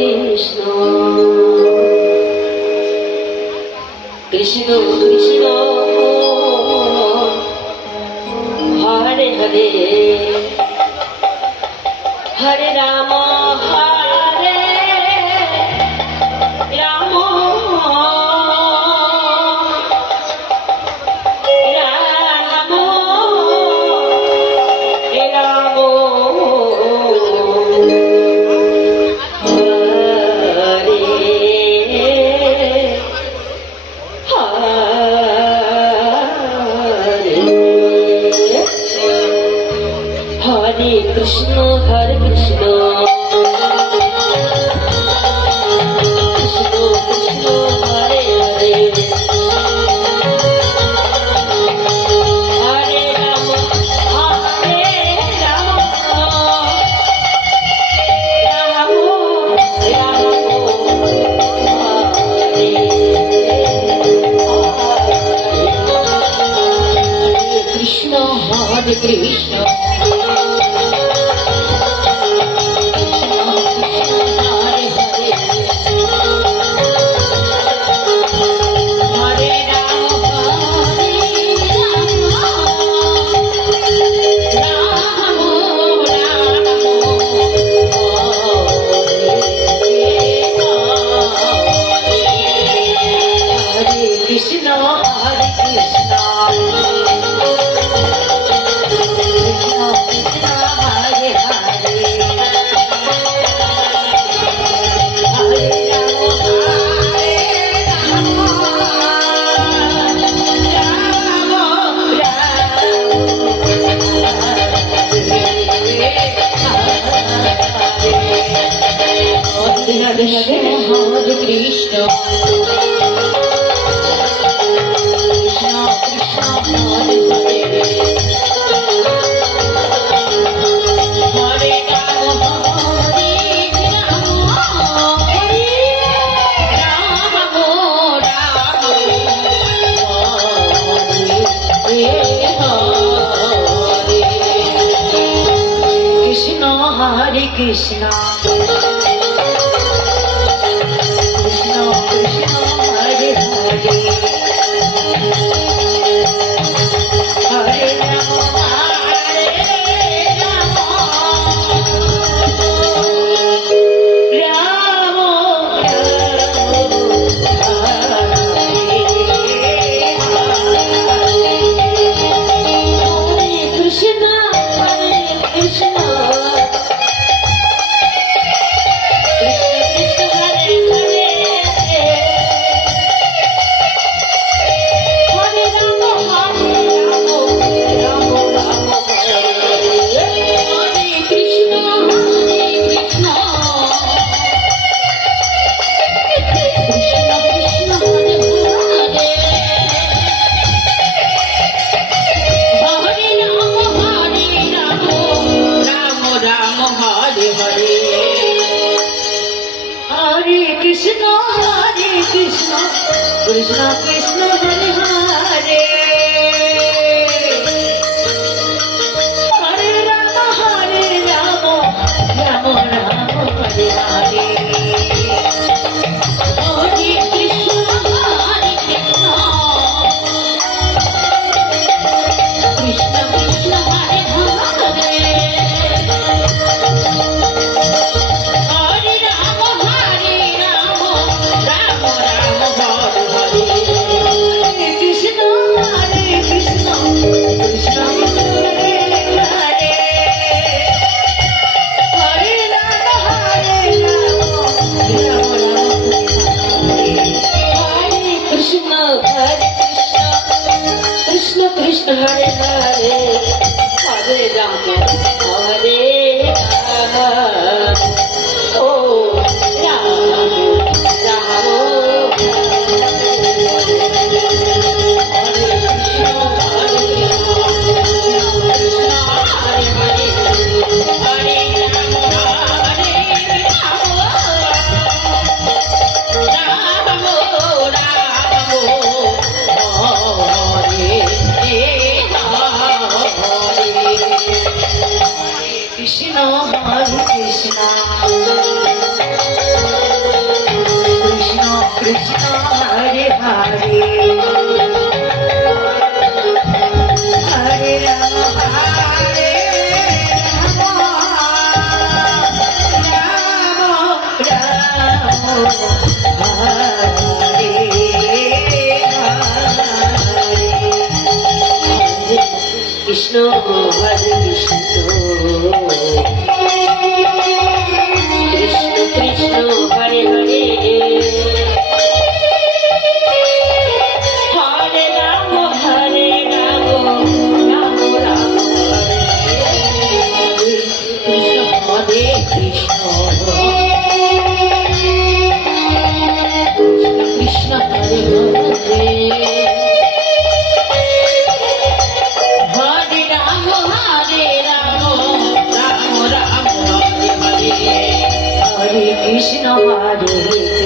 Krishna Krishna Krishna Hare Hare Hare Ram Hare Ram Ram Ram Hare Krishna, Hare Krishna, Krishna Krishna, Hare Hare, Hare Rama, Hare Rama, Rama Rama, Hare Krishna, Hare Krishna. Krishna, Hare Krishna, Krishna Krishna, Hare Hare, Hare Rama, Hare Hare Krishna. Hare Krishna, Krishna Krishna, Hare Hare, Hare Rama, Hare Rama, Rama Hare Krishna, Hare Krishna. Krishna, Hare Krishna, Krishna Krishna, Hare Hare, Hare Rama, Hare Rama, Rama Rama, Hare Hare, Hare Krishna, Hare Krishna, Krishna Krishna, Hare Hare. Krishna Krishna, Hare Hare, Hare Rama, Hare Rama, Oh Rama Rama, Hare Krishna, Hare Krishna, Hare Hare, Hare Rama, Hare Rama, Krishna, Hare Krishna. Krishna Hare Hare Hare Ram Hare Krishna Hare Krishna Krishna Krishna Hare Hare Hare Ram Ram Ram Hare Krishna Hare Krishna Krishna Hare Hare Hare Ram Ram Ram Hare Hare Hare Krishna Hare